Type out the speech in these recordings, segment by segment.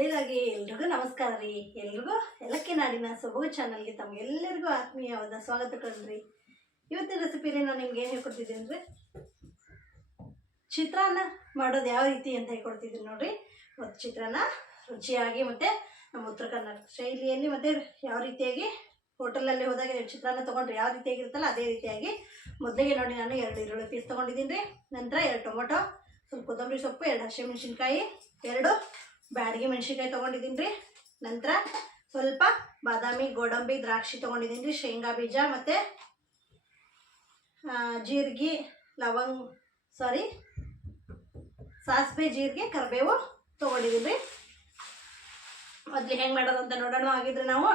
ಮೊದಲೇದಾಗಿ ಎಲ್ರಿಗೂ ನಮಸ್ಕಾರ ರೀ. ಎಲ್ರಿಗೂ ಎಲ್ಲಕ್ಕೆ ನಾಡಿನ ಸೊಬಗು ಚಾನಲ್ಗೆ ತಮಗೆಲ್ಲರಿಗೂ ಆತ್ಮೀಯವಾದ ಸ್ವಾಗತ ಕಣ್ರಿ. ಇವತ್ತಿನ ರೆಸಿಪಿಲಿ ನಾನು ನಿಮ್ಗೆ ಏನು ಹೇಳ್ಕೊಡ್ತಿದ್ದೀನಿ ಅಂದರೆ ಚಿತ್ರಾನ್ನ ಮಾಡೋದು ಯಾವ ರೀತಿ ಅಂತ ಹೇಳ್ಕೊಡ್ತಿದ್ದೀನಿ ನೋಡಿರಿ. ಮತ್ತು ಚಿತ್ರಾನ್ನ ರುಚಿಯಾಗಿ ಮತ್ತು ನಮ್ಮ ಉತ್ತರ ಕರ್ನಾಟಕ ಶೈಲಿಯಲ್ಲಿ ಮತ್ತು ಯಾವ ರೀತಿಯಾಗಿ ಹೋಟೆಲಲ್ಲಿ ಹೋದಾಗ ಚಿತ್ರಾನ್ನ ತೊಗೊಂಡ್ರೆ ಯಾವ ರೀತಿಯಾಗಿರುತ್ತಲ್ಲ ಅದೇ ರೀತಿಯಾಗಿ ಮೊದಲಿಗೆ ನೋಡಿ ನಾನು 2 ಈರುಳ್ಳಿ ಪೀಸ್ ತೊಗೊಂಡಿದ್ದೀನಿ ರೀ. ನಂತರ 2 ಟೊಮೊಟೊ, ಸ್ವಲ್ಪ ಕೊತ್ತಂಬರಿ ಸೊಪ್ಪು, 2 ಹಸಿಮೆಣಸಿನ್ಕಾಯಿ, 2 ಬ್ಯಾಡಗಿ ಮೆಣಸಿನ್ಕಾಯಿ ತೊಗೊಂಡಿದ್ದೀನಿ ರೀ. ನಂತರ ಸ್ವಲ್ಪ ಬಾದಾಮಿ, ಗೋಡಂಬಿ, ದ್ರಾಕ್ಷಿ ತೊಗೊಂಡಿದ್ದೀನಿ ರೀ. ಶೇಂಗಾ ಬೀಜ ಮತ್ತು ಜೀರಿಗೆ, ಸಾಸಿವೆ, ಜೀರಿಗೆ, ಕರಿಬೇವು ತೊಗೊಂಡಿದ್ದೀನಿ ರೀ. ಮೊದಲು ಹೆಂಗೆ ಮಾಡೋದು ಅಂತ ನೋಡೋಣ. ಆಗಿದ್ರೆ ನಾವು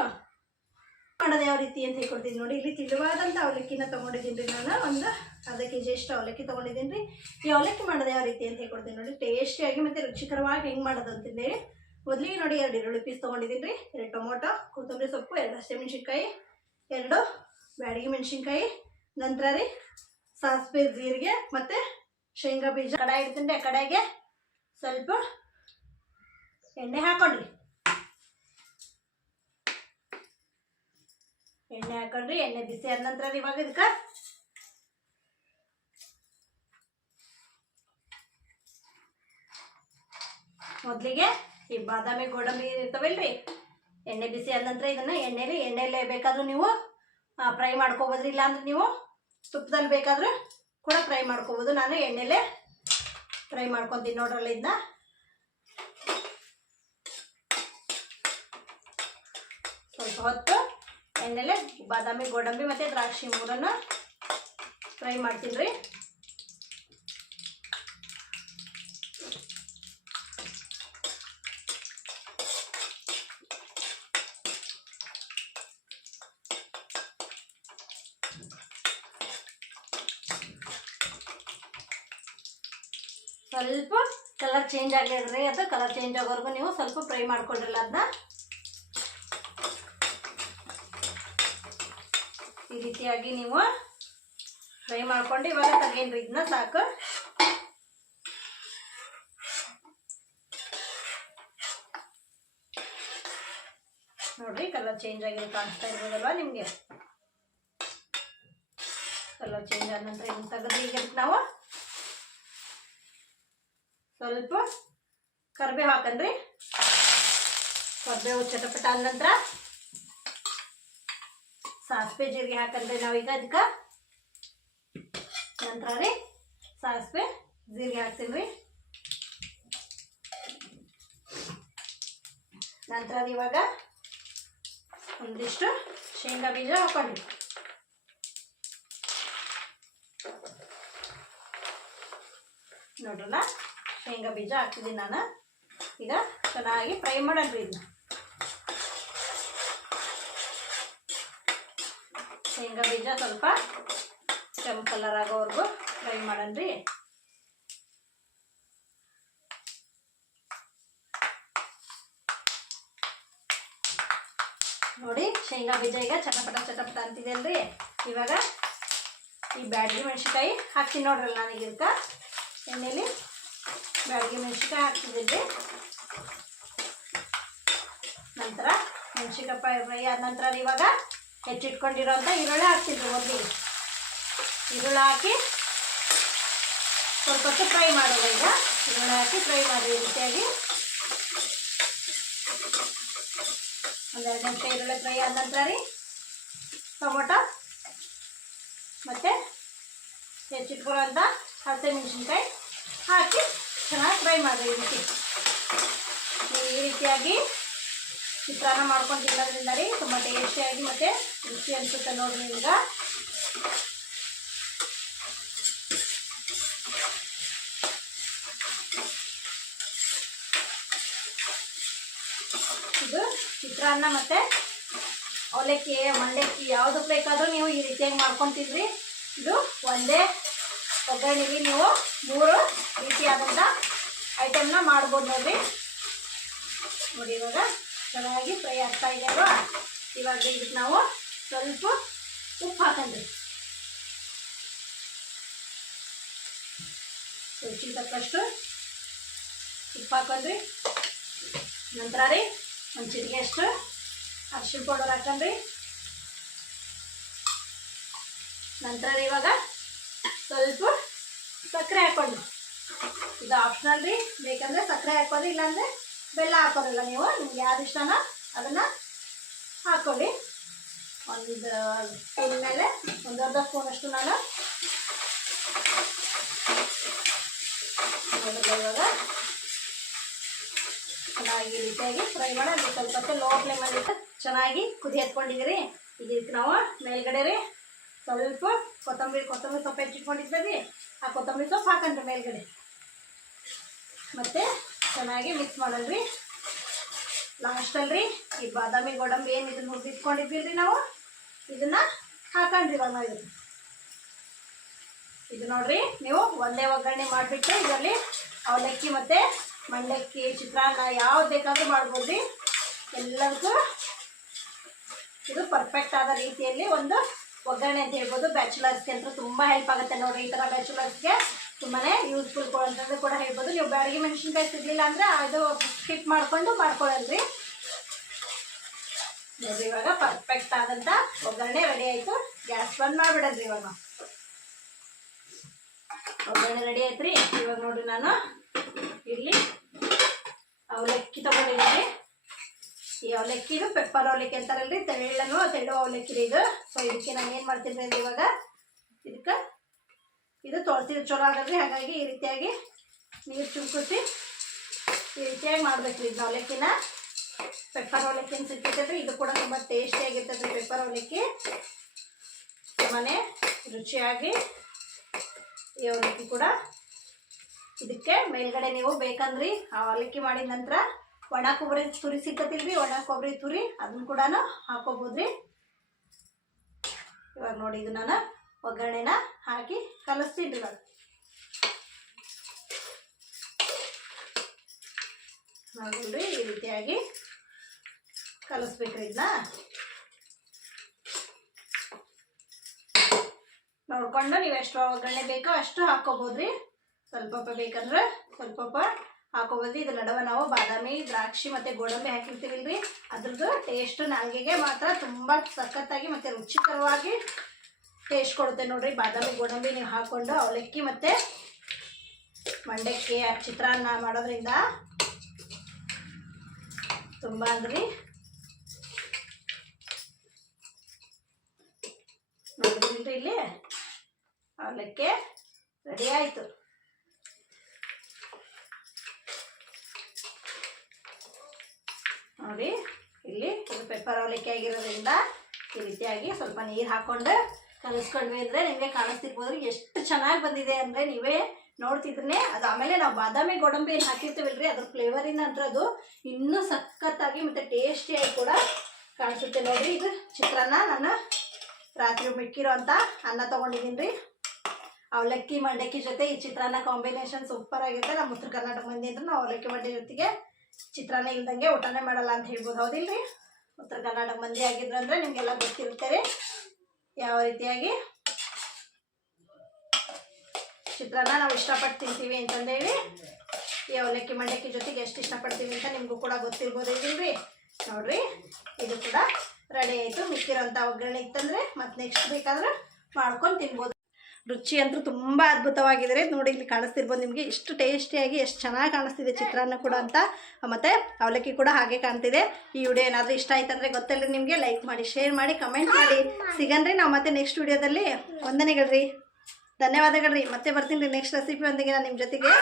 ಮಾಡೋದು ಯಾವ ರೀತಿ ಅಂತ ಹೇಳ್ಕೊಡ್ತೀನಿ ನೋಡಿ. ಇಲ್ಲಿ ತಿಳಿವಾದಂಥ ಅವಲಕ್ಕಿನ ತೊಗೊಂಡಿದ್ದೀನಿ ರೀ. ನಾನು ಒಂದು ಅರ್ಧ kg ಅಷ್ಟು ಅವಲಕ್ಕಿ ತೊಗೊಂಡಿದ್ದೀನಿ ರೀ. ಈ ಅವಲಕ್ಕಿ ಮಾಡೋದು ಯಾವ ರೀತಿ ಅಂತ ಹೇಳ್ಕೊಡ್ತೀನಿ ನೋಡಿ. ಟೇಸ್ಟಿಯಾಗಿ ಮತ್ತು ರುಚಿಕರವಾಗಿ ಹೆಂಗೆ ಮಾಡೋದು ಅಂತಂದೇಳಿ ಮೊದಲಿಗೆ ನೋಡಿ 2 ಈರುಳ್ಳಿ ಪೀಸ್ ತೊಗೊಂಡಿದ್ದೀನಿ ರೀ. 2 ಟೊಮೊಟೊ, ಕೊತ್ತಂಬರಿ ಸೊಪ್ಪು, 2 ಹಸಿಮೆಣಸಿನ್ಕಾಯಿ, 2 ಬ್ಯಾಡಗಿ ಮೆಣಸಿನ್ಕಾಯಿ, ನಂತರ ರೀ ಸಾಸಿವೆ, ಜೀರಿಗೆ ಮತ್ತು ಶೇಂಗಾ ಬೀಜ. ಕಡಾಯಿ ಇಡ್ತೀನಿ ರೀ. ಕಡಾಯಿಗೆ ಸ್ವಲ್ಪ ಎಣ್ಣೆ ಹಾಕೊಂಡ್ರಿ. ಎಣ್ಣೆ ಬಿಸಿ ಆದ ನಂತರ ಇವಾಗ ಇದಕ್ಕೆ ಮೊದಲಿಗೆ ಈ ಬಾದಾಮಿ, ಗೋಡಂಬಿ ಇರ್ತಾವಲ್ರಿ, ಎಣ್ಣೆ ಬಿಸಿ ಆದ ನಂತರ ಇದನ್ನು ಎಣ್ಣೆಯಲ್ಲೇ ಬೇಕಾದ್ರೂ ನೀವು ಫ್ರೈ ಮಾಡ್ಕೋಬೋದ್ರಿ. ಇಲ್ಲಾಂದ್ರೆ ನೀವು ತುಪ್ಪದಲ್ಲಿ ಬೇಕಾದ್ರೆ ಕೂಡ ಫ್ರೈ ಮಾಡ್ಕೋಬೋದು. ನಾನು ಎಣ್ಣೆಲೇ ಫ್ರೈ ಮಾಡ್ಕೊತೀನಿ ನೋಡ್ರಲ್ಲ. ಇದನ್ನ ಸ್ವಲ್ಪ ಹೊತ್ತು ಎಣ್ಣೆಲೆ ಬಾದಾಮಿ, ಗೋಡಂಬಿ ಮತ್ತು ದ್ರಾಕ್ಷಿ ಮೂರನ್ನು ಫ್ರೈ ಮಾಡ್ತೀನಿ ರೀ. ಸ್ವಲ್ಪ ಕಲರ್ ಚೇಂಜ್ ಆಗಿದ್ರಿ. ಅದು ಕಲರ್ ಚೇಂಜ್ ಆಗೋವರೆಗೂ ನೀವು ಸ್ವಲ್ಪ ಫ್ರೈ ಮಾಡ್ಕೊಳ್ರಲ್ಲ. ಅದನ್ನ ಈ ರೀತಿಯಾಗಿ ನೀವು ಫ್ರೈ ಮಾಡ್ಕೊಂಡು ಇವಾಗ ತೆಗೇನ್ರಿ. ಇದನ್ನ ಸಾಕು. ನೋಡ್ರಿ ಕಲರ್ ಚೇಂಜ್ ಆಗಿದೆ, ಕಾಣಿಸ್ತಾ ಇರ್ಬೋದಲ್ವಾ ನಿಮಗೆ. ಕಲರ್ ಚೇಂಜ್ ಆದ ನಂತರ ಇದನ್ನ ತೆಗೆದು ಈಗ ನಾವು ಸ್ವಲ್ಪ ಕರಿಬೇವು ಹಾಕನ್ರಿ. ಕರಿಬೇವು ಚಟಪಟ ಆದ ನಂತರ ಸಾಸಿವೆ, ಜೀರಿಗೆ ಹಾಕಂದ್ರೆ ನಾವೀಗ ಅದಕ್ಕೆ ನಂತರ ರೀ ಸಾಸಿವೆ, ಜೀರಿಗೆ ಹಾಕ್ತೀನಿ ರೀ. ನಂತರ ಇವಾಗ ಒಂದಿಷ್ಟು ಶೇಂಗಾ ಬೀಜ ಹಾಕೊಂಡ್ರಿ. ನೋಡ್ರಲ್ಲ, ಶೇಂಗಾ ಬೀಜ ಹಾಕ್ತಿದ್ದೀನಿ ನಾನು. ಈಗ ಚೆನ್ನಾಗಿ ಫ್ರೈ ಮಾಡನ್ರಿ. ಇದನ್ನ ಶೇಂಗಾ ಬೀಜ ಸ್ವಲ್ಪ ಕೆಂಪು ಕಲರ್ ಆಗೋವರೆಗೂ ಫ್ರೈ ಮಾಡನ್ರಿ. ನೋಡಿ ಶೇಂಗಾ ಬೀಜ ಈಗ ಚಟಪಟ ಅಂತಿದೆ ಅಲ್ರಿ. ಇವಾಗ ಈ ಬ್ಯಾಡಗಿ ಮೆಣಸಿನ್ಕಾಯಿ ಹಾಕ್ತೀನಿ ನೋಡ್ರಲ್ಲ. ನಾನು ಇದಕ್ಕೆ ಎಣ್ಣೆಲಿ ಬ್ಯಾಡಗಿ ಮೆಣಸಿನ್ಕಾಯಿ ಹಾಕ್ತಿದ್ದೀನಿ. ನಂತರ ಮೆಣಸಿನ್ಕಾಯಿ ಫ್ರೈ ಆದ ನಂತರ ಇವಾಗ ಹೆಚ್ಚಿಟ್ಕೊಂಡಿರೋಂಥ ಈರುಳ್ಳಿ ಹಾಕ್ತಿದ್ವಿ. ಮೊದಲಿಗೆ ಈರುಳ್ಳಿ ಹಾಕಿ ಸ್ವಲ್ಪ ಹೊತ್ತು ಫ್ರೈ ಮಾಡೋದು. ಈಗ ಈರುಳ್ಳಿ ಹಾಕಿ ಫ್ರೈ ಮಾಡಿ ಈ ರೀತಿಯಾಗಿ ಒಂದು 2 ನಿಮಿಷ ಈರುಳ್ಳಿ ಫ್ರೈ ಆದ ನಂತರ ರೀ ಟೊಮೊಟೊ ಮತ್ತು ಹೆಚ್ಚಿಟ್ಕೊಳ್ಳೋಂಥ ಹಸಿಮೆಣಸಿನ್ಕಾಯಿ ಹಾಕಿ ಚೆನ್ನಾಗಿ ಫ್ರೈ ಮಾಡಿ. ಈ ರೀತಿಯಾಗಿ ಚಿತ್ರಾನ್ನ ಮಾಡ್ಕೊಂಡು ತಿನ್ನೋದ್ರಿಂದ ರೀ ತುಂಬ ಟೇಸ್ಟಿಯಾಗಿ ಮತ್ತು ರುಚಿ ಅನಿಸುತ್ತೆ ನೋಡ್ರಿ. ಈಗ ಇದು ಚಿತ್ರಾನ್ನ ಮತ್ತು ಅವಲಕ್ಕಿ, ಮಂಡಕ್ಕಿ ಯಾವುದಕ್ಕೆ ಬೇಕಾದರೂ ನೀವು ಈ ರೀತಿಯಾಗಿ ಮಾಡ್ಕೊಂಡು ತಿನ್ನಿರಿ. ಇದು ಒಂದೇ ಒಗ್ಗರಣೆಗೆ ನೀವು 3 ರೀತಿಯಾದಂಥ ಐಟಮ್ನ ಮಾಡ್ಬೋದು ನೋಡ್ರಿ. ನೋಡಿ ಇವಾಗ ಚೆನ್ನಾಗಿ ಫ್ರೈ ಆಗ್ತಾ ಇದೆ ಅಲ್ವಾ. ಇವಾಗ ಇದಕ್ಕೆ ನಾವು ಸ್ವಲ್ಪ ಉಪ್ಪು ಹಾಕಂದ್ರಿ. ರುಚಿ ತಕ್ಕಷ್ಟು ಉಪ್ಪು ಹಾಕೊಂಡ್ರಿ. ನಂತರ ರೀ ಒಂದು ಚಿಟಿಕೆ ಅಷ್ಟು ಅರಿಶಿನ ಪೌಡರ್ ಹಾಕೊಂಡ್ರಿ. ನಂತರ ಇವಾಗ ಸ್ವಲ್ಪ ಸಕ್ಕರೆ ಹಾಕ್ಕೊಂಡು, ಇದು ಆಪ್ಷನಲ್ ರೀ, ಬೇಕಂದರೆ ಸಕ್ಕರೆ ಹಾಕೋದು, ಇಲ್ಲಾಂದರೆ ಬೆಲ್ಲ ಹಾಕೋರಲ್ಲ ನೀವು, ನಿಮ್ಗೆ ಯಾವ್ದು ಇಷ್ಟನೋ ಅದನ್ನು ಹಾಕ್ಕೊಳ್ಳಿ. ಒಂದು ಸ್ಪೂನ್ ಮೇಲೆ ಒಂದು ಅರ್ಧ ಸ್ಪೂನಷ್ಟು ನಾನು ಇವಾಗ ಚೆನ್ನಾಗಿ ರೀತಿಯಾಗಿ ಫ್ರೈ ಮಾಡಿ ಸ್ವಲ್ಪ ಹೊತ್ತು ಲೋ ಫ್ಲೇಮಲ್ಲಿ ಚೆನ್ನಾಗಿ ಕುದಿ ಹತ್ಕೊಂಡಿದ್ದೀರಿ. ಇದಕ್ಕೆ ನಾವು ಮೇಲ್ಗಡೆ ರೀ ಸ್ವಲ್ಪ ಕೊತ್ತಂಬರಿ ಸೊಪ್ಪು ಹೆಚ್ಚಿಟ್ಕೊಂಡಿದ್ದೀವಿ, ಆ ಕೊತ್ತಂಬರಿ ಸೊಪ್ಪು ಹಾಕೊಂಡ್ರಿ ಮೇಲ್ಗಡೆ. ಮತ್ತು ಚೆನ್ನಾಗಿ ಮಿಕ್ಸ್ ಮಾಡಲ್ರಿ. ಲಾಸ್ಟಲ್ರಿ ಈ ಬಾದಾಮಿ ಗೋಡಂಬಿ ಏನು ಇದನ್ನು ಹುರಿದಿಟ್ಕೊಂಡಿದ್ವಿ ನಾವು, ಇದನ್ನು ಹಾಕೊಂಡ್ರಿ ಇವಾಗ ನಾವು ಇದು ನೋಡ್ರಿ. ನೀವು ಒಂದೇ ಒಗ್ಗರಣೆ ಮಾಡಿಬಿಟ್ಟು ಇದರಲ್ಲಿ ಅವಲಕ್ಕಿ ಮತ್ತು ಮಂಡಕ್ಕಿ, ಚಿತ್ರಾನ್ನ ಯಾವ್ದು ಬೇಕಾದರೂ ಮಾಡ್ಬೋದು ರೀ. ಎಲ್ಲರಿಗೂ ಇದು ಪರ್ಫೆಕ್ಟ್ ಆದ ರೀತಿಯಲ್ಲಿ ಒಂದು ಒಗ್ಗರಣೆ ಅಂತ ಹೇಳ್ಬೋದು. ಬ್ಯಾಚುಲರ್ಸ್ಗೆ ಅಂತೂ ತುಂಬ ಹೆಲ್ಪ್ ಆಗುತ್ತೆ ನೋಡಿರಿ. ಈ ಥರ ಬ್ಯಾಚುಲರ್ಸ್ಗೆ ತುಂಬಾ ಯೂಸ್ಫುಲ್ ಅಂತಂದ್ರೆ ಕೂಡ ಹೇಳ್ಬೋದು. ನೀವು ಬ್ಯಾಡಗಿ ಮೆಣಸಿನ್ಕಾಯಿ ಸಿಗಲಿಲ್ಲ ಅಂದರೆ ಅದು ಸ್ಕಿಪ್ ಮಾಡಿಕೊಂಡು ಮಾಡ್ಕೊಳ್ಳಲ್ರಿ. ನೋಡಿರಿ ಇವಾಗ ಪರ್ಫೆಕ್ಟ್ ಆದಂಥ ಒಗ್ಗರಣೆ ರೆಡಿ ಆಯಿತು. ಗ್ಯಾಸ್ ಬಂದ್ ಮಾಡಿಬಿಡಲ್ರಿ. ಇವಾಗ ಒಗ್ಗರಣೆ ರೆಡಿ ಆಯ್ತು ರೀ. ಇವಾಗ ನೋಡಿರಿ ನಾನು ಇಲ್ಲಿ ಅವಲಕ್ಕಿ ತೊಗೊಂಡಿದ್ದೀನಿ. ಈ ಅವಲಕ್ಕಿದು ಪೆಪ್ಪರ್ ಅವಲಕ್ಕಿ ಅಂತಾರಲ್ರಿ, ತೆಳ್ಳು ಅವಲಕ್ಕಿ ರೀ ಇದು. ಸೊ ಇದಕ್ಕೆ ನಾನು ಏನು ಮಾಡ್ತೀನಿ ಅಂದರೆ ಇವಾಗ ಇದಕ್ಕೆ ಇದು ತೊಳ್ಸಿದ್ರೆ ಚಲೋ ಆಗಲ್ರಿ. ಹಾಗಾಗಿ ಈ ರೀತಿಯಾಗಿ ನೀರು ಚುಮ್ಕಿಸಿ ಈ ರೀತಿಯಾಗಿ ಮಾಡ್ಬೇಕ್ರಿ ಇದನ್ನ ಅವಲಕ್ಕಿನ. ಪೆಪ್ಪರ್ ಅವಲಕ್ಕಿ ಅಂತ ಸಿಗ್ತೈತೆ, ಇದು ಕೂಡ ತುಂಬ ಟೇಸ್ಟಿಯಾಗಿರ್ತೈತೆ. ಪೆಪ್ಪರ್ ಅವಲಕ್ಕಿ ತುಂಬಾ ರುಚಿಯಾಗಿ ಈ ಅವಲಕ್ಕಿ ಕೂಡ. ಇದಕ್ಕೆ ಮೇಲ್ಗಡೆ ನೀವು ಬೇಕಂದ್ರಿ ಆ ಅವಲಕ್ಕಿ ಮಾಡಿದ ನಂತರ ಒಣ ಕೊಬ್ಬರಿ ತುರಿ ಸಿಗ್ತತಿಲ್ರಿ, ಒಣ ಕೊಬ್ಬರಿ ತುರಿ ಅದನ್ನು ಕೂಡ ಹಾಕೋಬೋದ್ರಿ. ಇವಾಗ ನೋಡಿ ಇದು ನಾನು ಒಗ್ಗರಣೆನ ಹಾಕಿ ಕಲಿಸ್ತೀನಿ. ಇವಾಗ ನೋಡ್ರಿ ಈ ರೀತಿಯಾಗಿ ಕಲಿಸ್ಬೇಕ್ರಿ. ಇದನ್ನ ನೋಡ್ಕೊಂಡು ನೀವು ಎಷ್ಟು ಒಗ್ಗರಣೆ ಬೇಕೋ ಅಷ್ಟು ಹಾಕೋಬೋದ್ರಿ. ಸ್ವಲ್ಪ ಬೇಕಂದ್ರೆ ಸ್ವಲ್ಪ ಹಾಕೋಬೋದ್ರಿ. ಇದು ನಡುವೆ ನಾವು ಬಾದಾಮಿ, ದ್ರಾಕ್ಷಿ ಮತ್ತು ಗೋಡಂಬಿ ಹಾಕಿರ್ತೀವಿಲ್ರಿ, ಅದ್ರದ್ದು ಟೇಸ್ಟ್ ನಾಲ್ಗೆಗೆ ಮಾತ್ರ ತುಂಬ ಸಖತ್ತಾಗಿ ಮತ್ತು ರುಚಿಕರವಾಗಿ ಟೇಸ್ಟ್ ಕೊಡುತ್ತೆ ನೋಡ್ರಿ. ಬಾದಾಮಿ ಗೋಡಂಬಿ ನೀವು ಹಾಕ್ಕೊಂಡು ಅವಲಕ್ಕಿ ಮತ್ತು ಮಂಡಕ್ಕಿ ಚಿತ್ರಾನ್ನ ಮಾಡೋದ್ರಿಂದ ತುಂಬ ಅಂದ್ರಿ ನೋಡಿದ್ರಿ. ಇಲ್ಲಿ ಅವಲಕ್ಕಿ ರೆಡಿ ಆಯಿತು. ನೋಡಿ ಇಲ್ಲಿ ಇದು ಪೆಪ್ಪರ್ ಅವಲಕ್ಕಿ ಆಗಿರೋದ್ರಿಂದ ಈ ರೀತಿಯಾಗಿ ಸ್ವಲ್ಪ ನೀರು ಹಾಕ್ಕೊಂಡು ಕಲಿಸ್ಕೊಂಡ್ವಿ ಅಂದರೆ ನಿಮಗೆ ಕಾಣಿಸ್ತಿರ್ಬೋದ್ರಿ ಎಷ್ಟು ಚೆನ್ನಾಗಿ ಬಂದಿದೆ ಅಂದರೆ ನೀವೇ ನೋಡ್ತಿದ್ರೆ. ಅದು ಆಮೇಲೆ ನಾವು ಬಾದಾಮಿ ಗೋಡಂಬಿ ಏನು ಹಾಕಿರ್ತೀವಲ್ರಿ, ಅದ್ರ ಫ್ಲೇವರಿನ ನಂತರ ಅದು ಇನ್ನೂ ಸಖತ್ತಾಗಿ ಮತ್ತು ಟೇಸ್ಟಿಯಾಗಿ ಕೂಡ ಕಾಣಿಸುತ್ತೆ ನೋಡಿರಿ. ಇದು ಚಿತ್ರಾನ್ನ ನಾನು ರಾತ್ರಿ ಮಿಕ್ಕಿರೋ ಅಂತ ಅನ್ನ ತೊಗೊಂಡಿದ್ದೀನಿ ರೀ. ಅವಲಕ್ಕಿ ಮಂಡಕ್ಕಿ ಜೊತೆ ಈ ಚಿತ್ರಾನ್ನ ಕಾಂಬಿನೇಷನ್ ಸೂಪರ್ ಆಗಿರುತ್ತೆ. ನಮ್ಮ ಉತ್ತರ ಕರ್ನಾಟಕ ಮಂದಿ ಅಂದ್ರೆ ನಾವು ಅವಲಕ್ಕಿ ಮಂಡಿ ಜೊತೆಗೆ ಚಿತ್ರಾನ್ನ ಇಲ್ದಂಗೆ ಊಟನೇ ಮಾಡಲ್ಲ ಅಂತ ಹೇಳ್ಬೋದು, ಹೌದಿಲ್ರಿ? ಉತ್ತರ ಕರ್ನಾಟಕ ಮಂದಿ ಆಗಿದ್ರು ಅಂದರೆ ನಿಮಗೆಲ್ಲ ಗೊತ್ತಿರುತ್ತೆ ರೀ ಯಾವ ರೀತಿಯಾಗಿ ಚಿತ್ರಾನ್ನ ನಾವು ಇಷ್ಟಪಟ್ಟು ತಿಂತೀವಿ ಅಂತಂದೇಳಿ. ಈ ಅವಲಕ್ಕಿ ಮಂಡಕ್ಕಿ ಜೊತೆಗೆ ಎಷ್ಟು ಇಷ್ಟಪಡ್ತೀವಿ ಅಂತ ನಿಮಗೂ ಕೂಡ ಗೊತ್ತಿರ್ಬೋದು ಇದಿಲ್ರಿ. ನೋಡಿರಿ ಇದು ಕೂಡ ರೆಡಿ ಆಯಿತು. ಮಿಕ್ಕಿರೋಂಥ ಒಗ್ಗರಣೆ ಇತ್ತಂದರೆ ಮತ್ತು ನೆಕ್ಸ್ಟ್ ಬೇಕಾದ್ರೆ ಮಾಡ್ಕೊಂಡು ತಿನ್ಬೋದು. ರುಚಿ ಅಂತೂ ತುಂಬ ಅದ್ಭುತವಾಗಿದೆ ನೋಡಿ. ಇಲ್ಲಿ ಕಾಣಿಸ್ತಿರ್ಬೋದು ನಿಮಗೆ ಎಷ್ಟು ಟೇಸ್ಟಿಯಾಗಿ ಎಷ್ಟು ಚೆನ್ನಾಗಿ ಕಾಣಿಸ್ತಿದೆ ಚಿತ್ರಾನ್ನ ಕೂಡ ಅಂತ, ಮತ್ತು ಅವಲಕ್ಕಿ ಕೂಡ ಹಾಗೆ ಕಾಣ್ತಿದೆ. ಈ ವಿಡಿಯೋ ಏನಾದರೂ ಇಷ್ಟ ಆಯ್ತಂದರೆ ಗೊತ್ತಲ್ರಿ ನಿಮಗೆ ಲೈಕ್ ಮಾಡಿ, ಶೇರ್ ಮಾಡಿ, ಕಮೆಂಟ್ ಮಾಡಿ. ಸಿಗನ್ರಿ ನಾವು ಮತ್ತೆ ನೆಕ್ಸ್ಟ್ ವಿಡಿಯೋದಲ್ಲಿ. ವಂದನೆಗಳ್ರಿ, ಧನ್ಯವಾದಗಳ್ರಿ. ಮತ್ತೆ ಬರ್ತೀನಿ ರೀ ನೆಕ್ಸ್ಟ್ ರೆಸಿಪಿ ಒಂದಿಗೆ ನಾನು ನಿಮ್ಮ ಜೊತೆಗೆ.